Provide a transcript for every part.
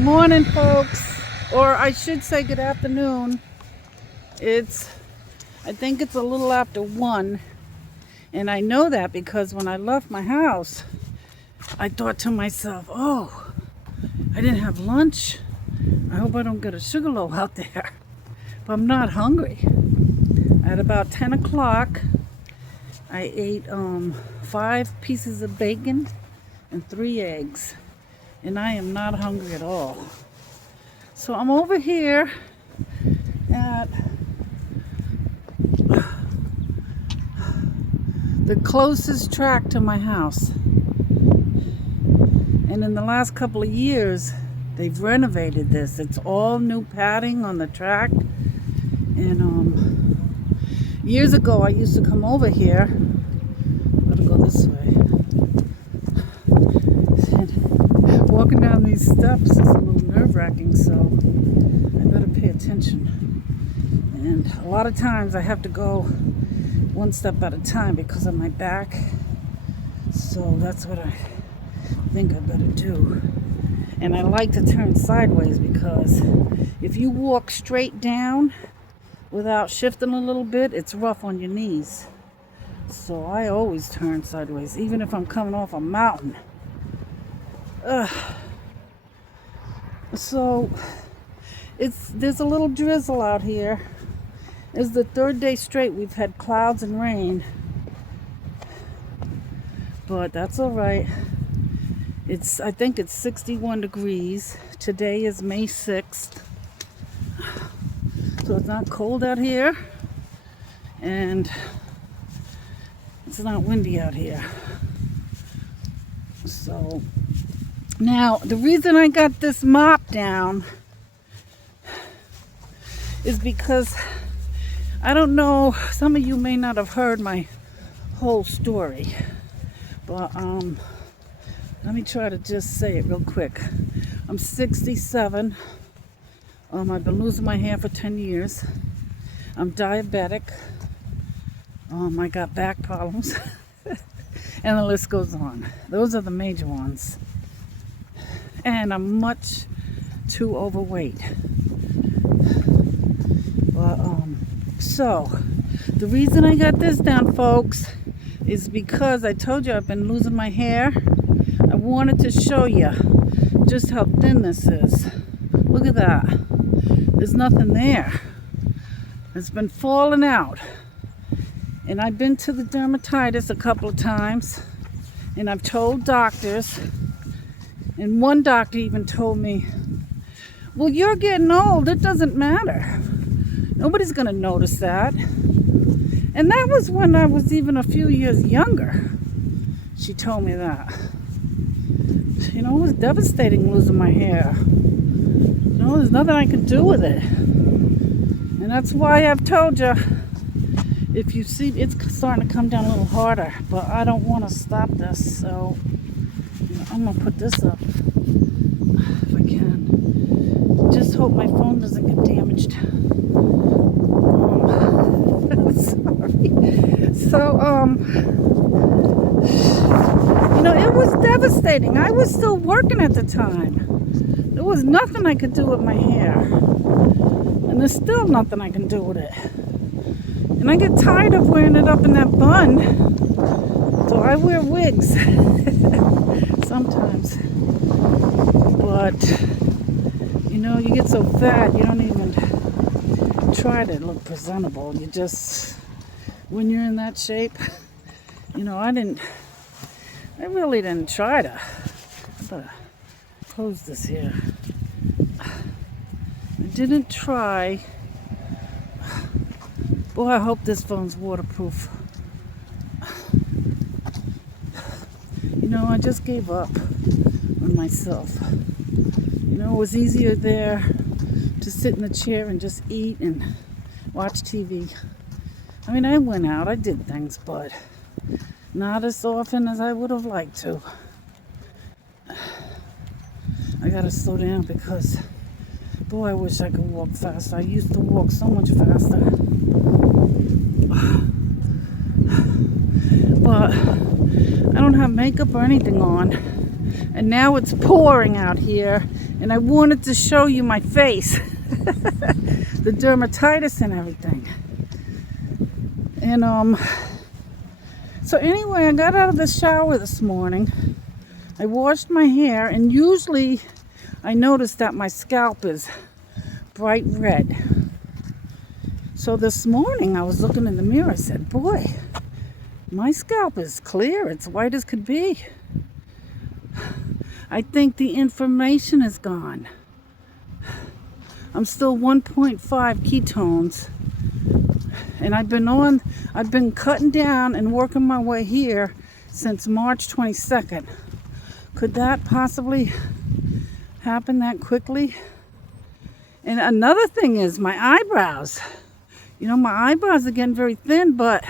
Good morning, folks, or I should say good afternoon. I think it's a little after 1, and I know that because when I left my house, I thought to myself, oh, I didn't have lunch. I hope I don't get a sugar low out there. But I'm not hungry. At about 10 o'clock, I ate 5 pieces of bacon and 3 eggs. And I am not hungry at all. So I'm over here at the closest track to my house. And in the last couple of years, they've renovated this. It's all new padding on the track. And years ago, I used to come over here. I'm gonna go this way. Walking down these steps is a little nerve-wracking, so I better pay attention. And a lot of times I have to go one step at a time because of my back. So that's what I think I better do. And I like to turn sideways because if you walk straight down without shifting a little bit, it's rough on your knees. So I always turn sideways, even if I'm coming off a mountain. So there's a little drizzle out here. It's the 3rd day straight we've had clouds and rain, but that's all right. I think it's 61 degrees. Today is May 6th, so it's not cold out here, and it's not windy out here. So now, the reason I got this mop down is because I don't know, some of you may not have heard my whole story, but let me try to just say it real quick. I'm 67. I've been losing my hair for 10 years. I'm diabetic. I got back problems. And the list goes on. Those are the major ones. And I'm much too overweight. But, so, the reason I got this down, folks, is because I told you I've been losing my hair. I wanted to show you just how thin this is. Look at that. There's nothing there. It's been falling out. And I've been to the dermatologist a couple of times. And I've told doctors. And one doctor even told me, well, you're getting old. It doesn't matter. Nobody's going to notice that. And that was when I was even a few years younger. She told me that. You know, it was devastating losing my hair. You know, there's nothing I can do with it. And that's why I've told you, if you see, it's starting to come down a little harder. But I don't want to stop this, so I'm going to put this up if I can. Just hope my phone doesn't get damaged. Sorry. So, you know, it was devastating. I was still working at the time. There was nothing I could do with my hair. And there's still nothing I can do with it. And I get tired of wearing it up in that bun. So I wear wigs. Sometimes. But, you know, you get so fat, you don't even try to look presentable. You just, when you're in that shape, you know, I really didn't try to. I better close this here. I didn't try. Boy, I hope this phone's waterproof. You know, I just gave up on myself. You know, it was easier there to sit in the chair and just eat and watch TV. I mean, I went out, I did things, but not as often as I would have liked to. I gotta slow down because, boy, I wish I could walk faster. I used to walk so much faster. But I don't have makeup or anything on. And now it's pouring out here, and I wanted to show you my face. The dermatitis and everything. And so anyway, I got out of the shower this morning. I washed my hair, and usually I noticed that my scalp is bright red. So this morning I was looking in the mirror. I said, boy, my scalp is clear. It's white as could be. I think the inflammation is gone. I'm still 1.5 ketones. And I've been cutting down and working my way here since March 22nd. Could that possibly happen that quickly? And another thing is my eyebrows. You know, my eyebrows are getting very thin, but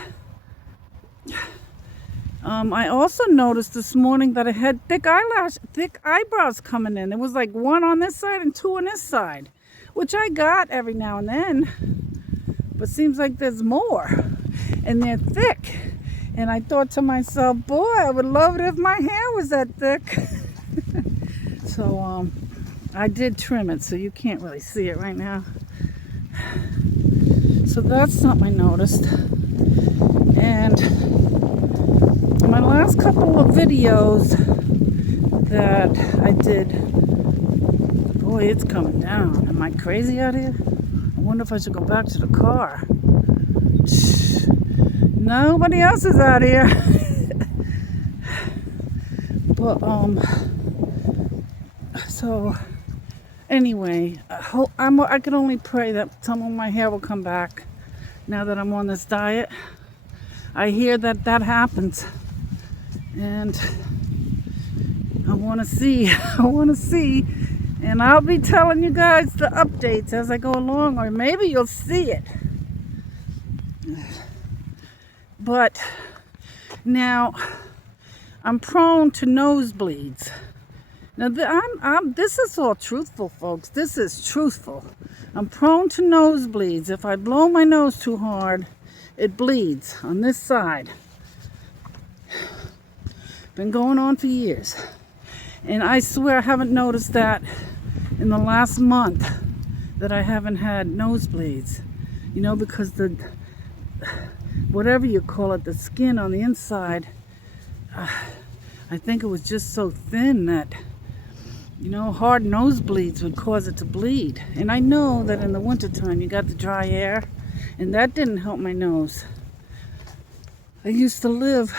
I also noticed this morning that I had thick eyebrows coming in. It was like one on this side and two on this side, which I got every now and then, but seems like there's more, and they're thick. And I thought to myself, boy, I would love it if my hair was that thick. So I did trim it, so you can't really see it right now. So that's something I noticed. And my last couple of videos that I did, boy, it's coming down. Am I crazy out here? I wonder if I should go back to the car. Nobody else is out here. But so anyway, I can only pray that some of my hair will come back now that I'm on this diet. I hear that happens, and I want to see. And I'll be telling you guys the updates as I go along, or maybe you'll see it. But now I'm prone to nosebleeds. Now this is all truthful, folks. This is truthful. I'm prone to nosebleeds. If I blow my nose too hard, it bleeds on this side. Been going on for years. And I swear I haven't noticed that in the last month that I haven't had nosebleeds. You know, because the, whatever you call it, the skin on the inside, I think it was just so thin that, you know, hard nosebleeds would cause it to bleed. And I know that in the wintertime you got the dry air, and that didn't help my nose. I used to live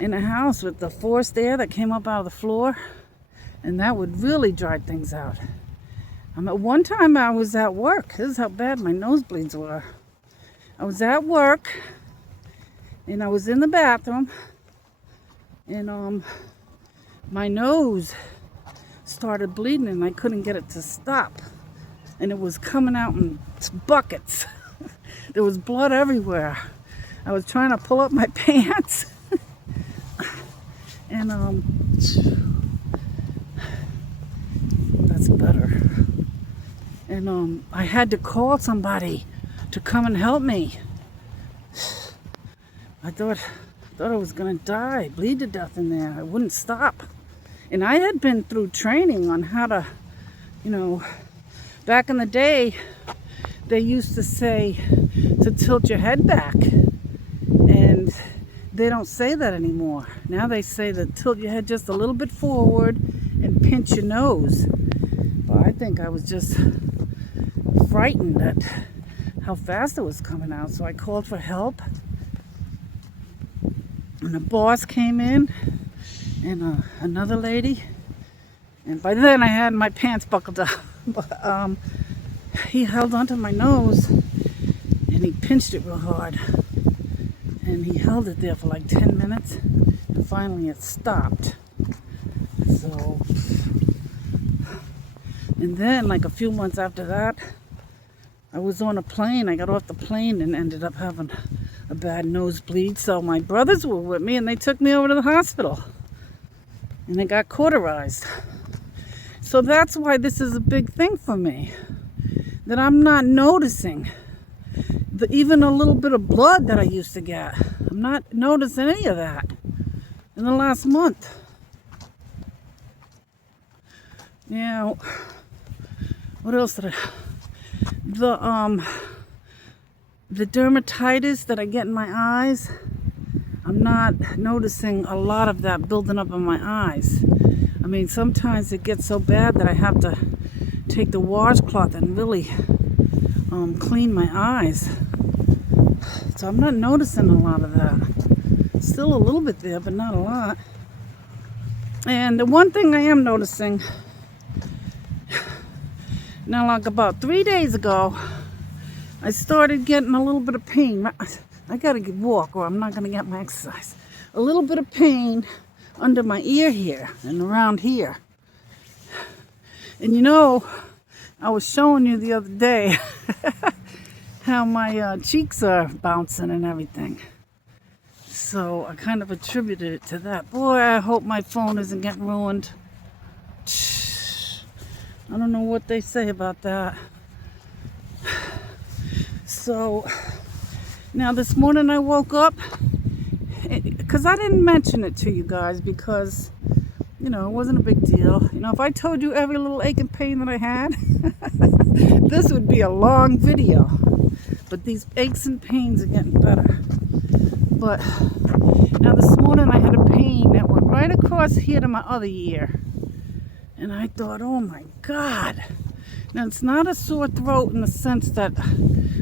in a house with the forced air that came up out of the floor, and that would really dry things out. At one time I was at work. This is how bad my nosebleeds were. I was at work, and I was in the bathroom, and my nose started bleeding, and I couldn't get it to stop, and it was coming out in buckets. There was blood everywhere. I was trying to pull up my pants, and that's better. And I had to call somebody to come and help me. I thought I was gonna die, bleed to death in there. I wouldn't stop. And I had been through training on how to, you know, back in the day, they used to say to tilt your head back. And they don't say that anymore. Now they say to tilt your head just a little bit forward and pinch your nose. But I think I was just frightened at how fast it was coming out. So I called for help. And the boss came in, and another lady, and by then I had my pants buckled up. But he held onto my nose, and he pinched it real hard, and he held it there for like 10 minutes, and finally it stopped. So, and then like a few months after that, I was on a plane. I got off the plane and ended up having a bad nosebleed. So my brothers were with me, and they took me over to the hospital, and I got cauterized. So that's why this is a big thing for me, that I'm not noticing even a little bit of blood that I used to get. I'm not noticing any of that in the last month. Now, what else did I... The dermatitis that I get in my eyes, I'm not noticing a lot of that building up in my eyes. I mean, sometimes it gets so bad that I have to take the washcloth and really clean my eyes. So I'm not noticing a lot of that. Still a little bit there, but not a lot. And the one thing I am noticing, now like about 3 days ago, I started getting a little bit of pain. I gotta walk or I'm not gonna get my exercise. A little bit of pain under my ear here and around here. And you know, I was showing you the other day how my cheeks are bouncing and everything. So I kind of attributed it to that. Boy, I hope my phone isn't getting ruined. I don't know what they say about that. So now this morning I woke up, because I didn't mention it to you guys because, you know, it wasn't a big deal. You know, if I told you every little ache and pain that I had, this would be a long video. But these aches and pains are getting better. But now this morning I had a pain that went right across here to my other ear. And I thought, oh my God. Now it's not a sore throat in the sense that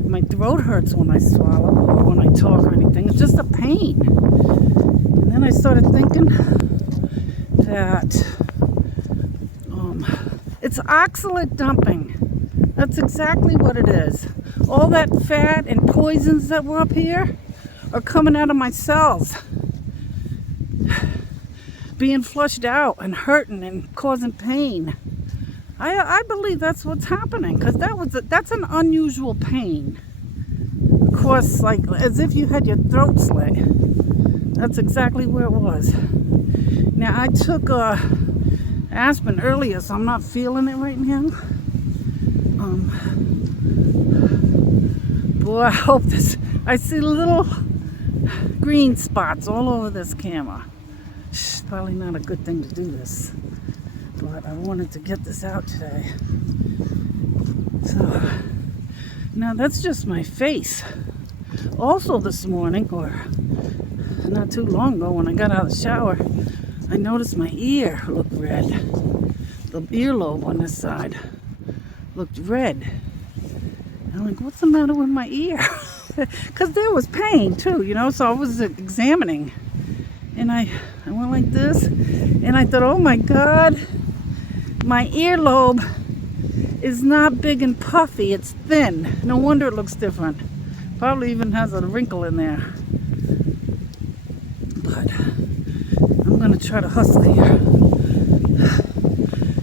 my throat hurts when I swallow or when I talk or anything. It's just a pain. And then I started thinking that it's oxalate dumping. That's exactly what it is. All that fat and poisons that were up here are coming out of my cells, being flushed out and hurting and causing pain. I believe that's what's happening, because that's an unusual pain. Of course, like as if you had your throat slit. That's exactly where it was. Now I took aspirin earlier, so I'm not feeling it right now. Boy, I hope this. I see little green spots all over this camera. Probably not a good thing to do this, but I wanted to get this out today. So now that's just my face. Also this morning, or not too long ago when I got out of the shower, I noticed my ear looked red. The earlobe on this side looked red. I'm like, what's the matter with my ear? Because there was pain too, you know, so I was examining. And I went like this, and I thought, oh my God, my earlobe is not big and puffy, it's thin. No wonder it looks different. Probably even has a wrinkle in there. But I'm gonna try to hustle here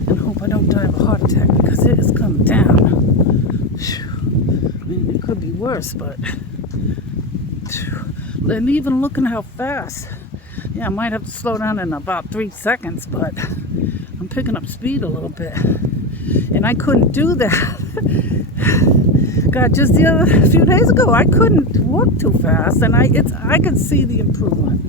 and hope I don't die of a heart attack, because it is coming down. I mean, it could be worse, but and even looking how fast. Yeah, I might have to slow down in about 3 seconds, but I'm picking up speed a little bit. And I couldn't do that. God, just a few days ago, I couldn't walk too fast, and I could see the improvement.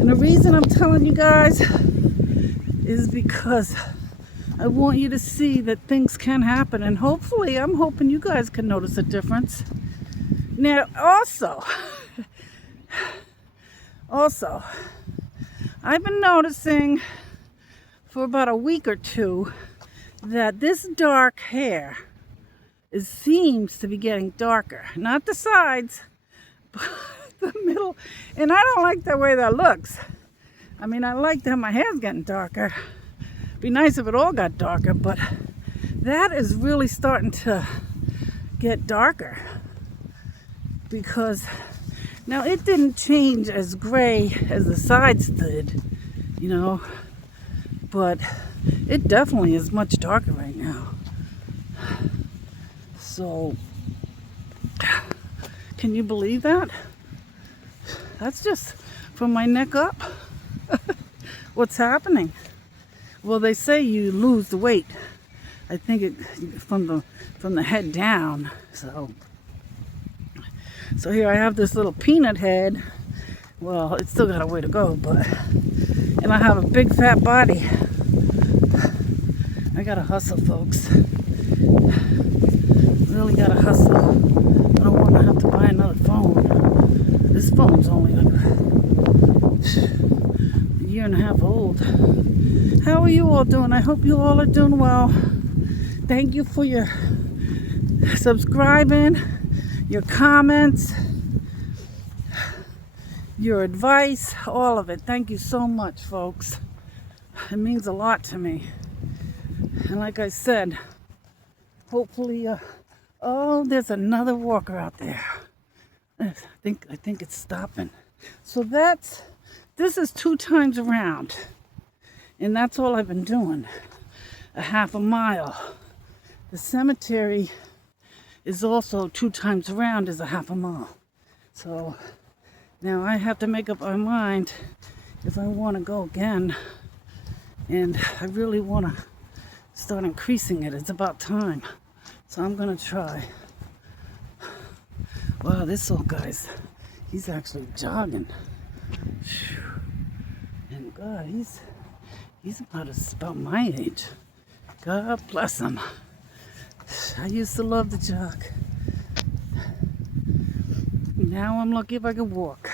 And the reason I'm telling you guys is because I want you to see that things can happen, and hopefully, I'm hoping you guys can notice a difference. Now, also, I've been noticing for about a week or two that this dark hair seems to be getting darker. Not the sides, but the middle. And I don't like the way that looks. I mean, I like that my hair's getting darker. It'd be nice if it all got darker, but that is really starting to get darker. Because now it didn't change as gray as the sides did, you know, but it definitely is much darker right now. So, can you believe that? That's just from my neck up. What's happening? Well, they say you lose the weight. I think it from the head down. So here I have this little peanut head. Well, it's still got a way to go, but and I have a big fat body. I gotta hustle, folks. Really gotta hustle. I don't want to have to buy another phone. This phone's only like a year and a half old. How are you all doing? I hope you all are doing well. Thank you for your subscribing, your comments, your advice, all of it. Thank you so much, folks. It means a lot to me. And like I said, hopefully, oh, there's another walker out there. I think it's stopping. So this is 2 times around. And that's all I've been doing. A half a mile. The cemetery is also 2 times around is a half a mile. So now I have to make up my mind if I want to go again. And I really want to start increasing it. It's about time. So I'm going to try. Wow, this old guy's, he's actually jogging. And God, he's about my age. God bless him. I used to love to jog. Now I'm lucky if I can walk.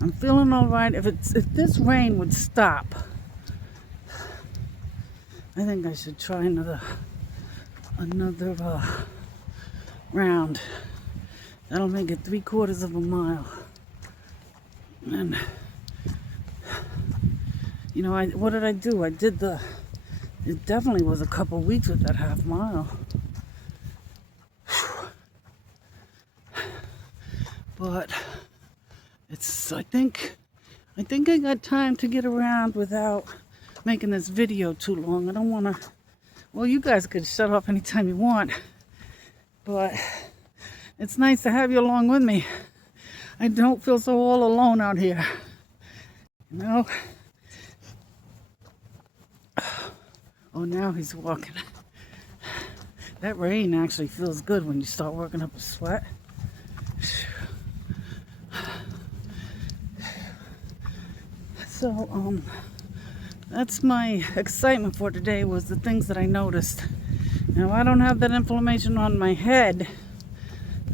I'm feeling all right. If this rain would stop, I think I should try another round. That'll make it 3/4 of a mile. And you know, what did I do? It definitely was a couple weeks with that half mile. But I think I got time to get around without making this video too long. I don't want to, well, you guys could shut off anytime you want, but it's nice to have you along with me. I don't feel so all alone out here, you know. Oh, now he's walking. That rain actually feels good when you start working up a sweat. So, that's my excitement for today, was the things that I noticed. Now, I don't have that inflammation on my head.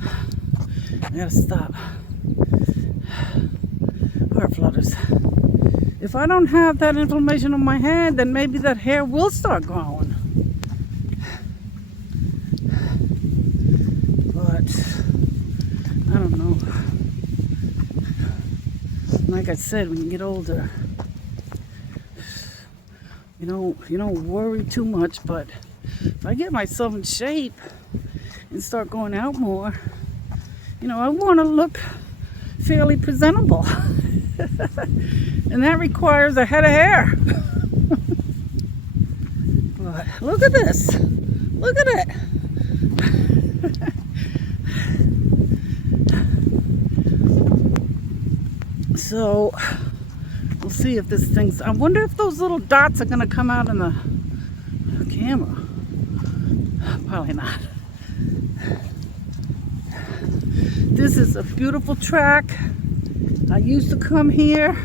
I gotta stop. Heart flutters. If I don't have that inflammation on my head, then maybe that hair will start growing. But I don't know. Like I said, when you get older, you don't worry too much. But if I get myself in shape and start going out more, I want to look fairly presentable. And that requires a head of hair. But look at this. Look at it. So we'll see if this thing's, I wonder if those little dots are going to come out in the camera. Probably not. This is a beautiful track. I used to come here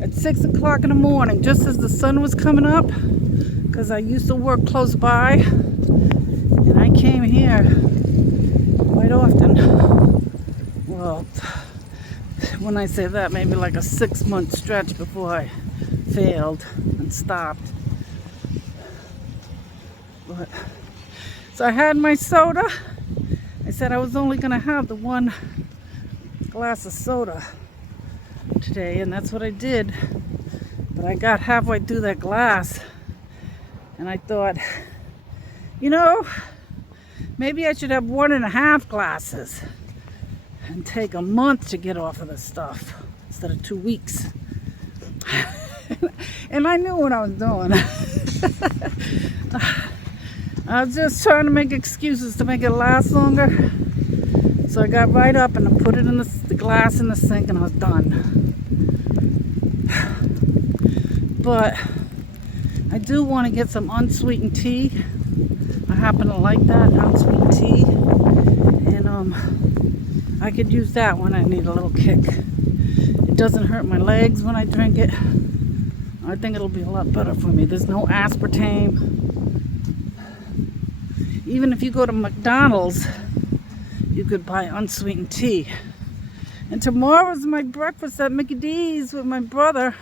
at 6 o'clock in the morning, just as the sun was coming up, because I used to work close by, and I came here quite often. Well, when I say that, maybe like a 6-month stretch before I failed and stopped. But so I had my soda. I said I was only going to have the 1 glass of soda today, and that's what I did. But I got halfway through that glass, and I thought, maybe I should have 1.5 glasses and take a month to get off of this stuff instead of 2 weeks. And I knew what I was doing. I was just trying to make excuses to make it last longer. So I got right up and I put it in the glass in the sink, and I was done. But I do want to get some unsweetened tea. I happen to like that, unsweetened tea. And I could use that when I need a little kick. And doesn't hurt my legs when I drink it. I think it'll be a lot better for me. There's no aspartame. Even if you go to McDonald's, you could buy unsweetened tea. And tomorrow's my breakfast at Mickey D's with my brother.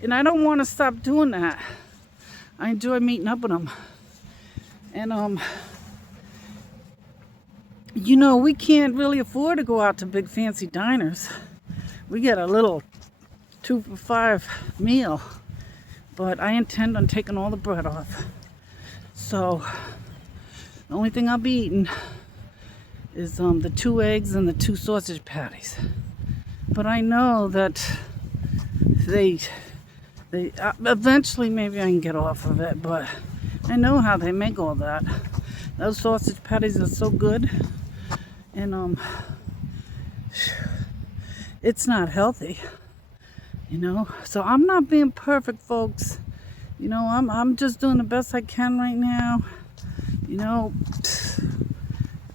And I don't want to stop doing that. I enjoy meeting up with him. And, you know, we can't really afford to go out to big fancy diners. We get a little 2 for $5 meal. But I intend on taking all the bread off. So, the only thing I'll be eating is the 2 eggs and the 2 sausage patties. But I know that they eventually maybe I can get off of it, but I know how they make all that. Those sausage patties are so good, and it's not healthy, you know. So I'm not being perfect, folks. You know, I'm just doing the best I can right now. You know,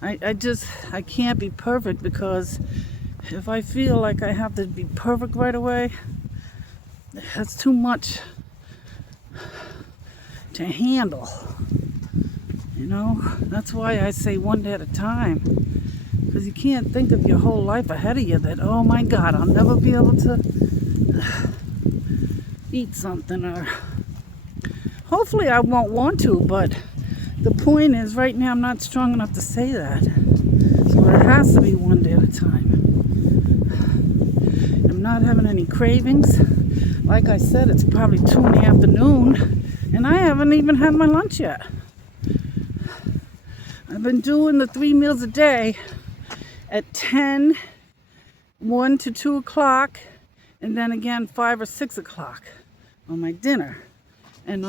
I can't be perfect, because if I feel like I have to be perfect right away, that's too much to handle. You know, that's why I say one day at a time, because you can't think of your whole life ahead of you that, oh my God, I'll never be able to eat something, or hopefully I won't want to, but the point is right now I'm not strong enough to say that. So it has to be one day at a time. I'm not having any cravings. Like I said, it's probably 2 in the afternoon, and I haven't even had my lunch yet. I've been doing the 3 meals a day at 10, 1 to 2 o'clock, and then again 5 or 6 o'clock on my dinner. And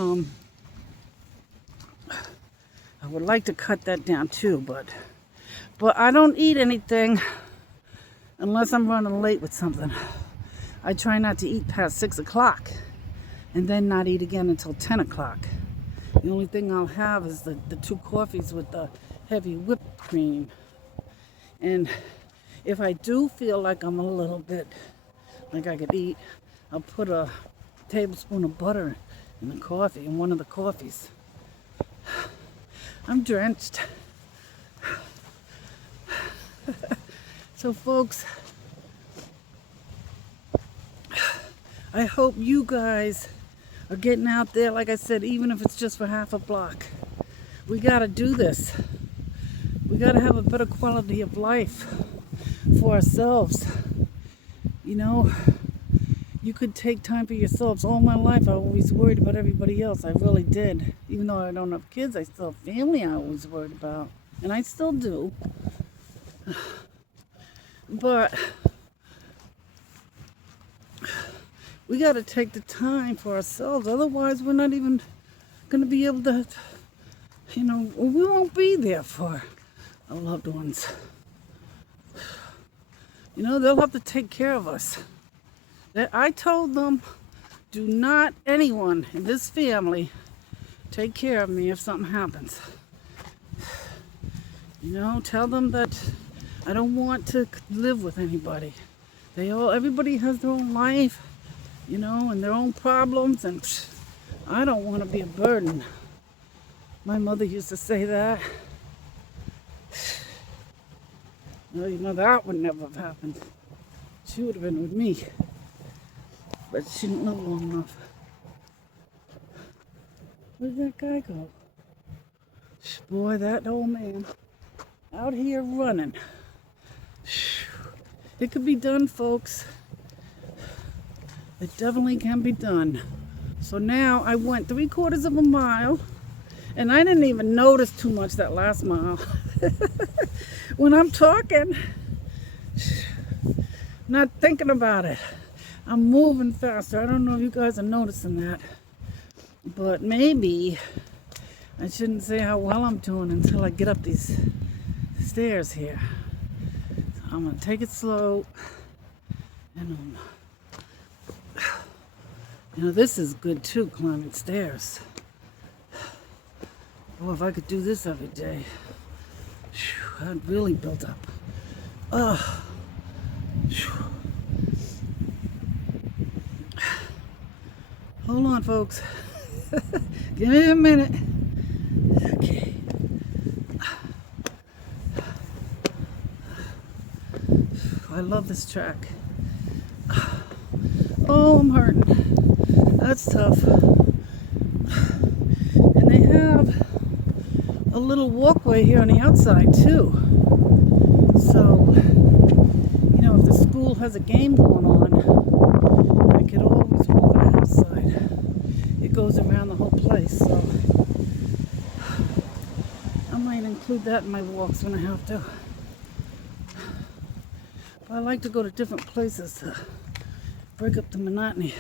I would like to cut that down too, but I don't eat anything unless I'm running late with something. I try not to eat past 6 o'clock, and then not eat again until 10 o'clock. The only thing I'll have is the 2 coffees with the heavy whipped cream. And if I do feel like I'm a little bit like I could eat, I'll put a tablespoon of butter in the coffee, in one of the coffees. I'm drenched. So folks, I hope you guys are getting out there, like I said, even if it's just for half a block. We gotta do this. We gotta have a better quality of life for ourselves. You know, you could take time for yourselves. All my life I always worried about everybody else. I really did. Even though I don't have kids, I still have family I always worried about. And I still do. But we got to take the time for ourselves. Otherwise, we're not even going to be able to, you know, we won't be there for our loved ones. You know, they'll have to take care of us. I told them, do not anyone in this family take care of me if something happens. You know, tell them that I don't want to live with anybody. Everybody has their own life, you know, and their own problems, and I don't want to be a burden. My mother used to say that. Well, you know, that would never have happened. She would have been with me. But she didn't live long enough. Where did that guy go? Boy, that old man out here running. It could be done, folks. It definitely can be done. So now I went 3/4 of a mile, and I didn't even notice too much that last mile. When I'm talking, not thinking about it. I'm moving faster. I don't know if you guys are noticing that. But maybe I shouldn't say how well I'm doing until I get up these stairs here. So I'm going to take it slow. And you know, this is good too, climbing stairs. Oh, if I could do this every day, I'd really build up. Hold on, folks. Give me a minute. Okay. I love this track. Oh, I'm hurting. That's tough. And they have a little walkway here on the outside too. So, you know, if the school has a game going on, I could always walk on the outside. It goes around the whole place, so I might include that in my walks when I have to. But I like to go to different places to break up the monotony.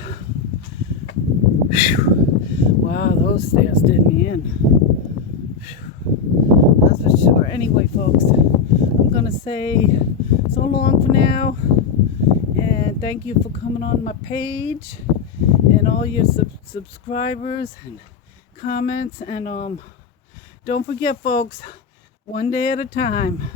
Whew. Wow, those stairs did me in. Whew. That's for sure. Anyway, folks, I'm going to say so long for now. And thank you for coming on my page and all your subscribers and comments. And don't forget, folks, one day at a time.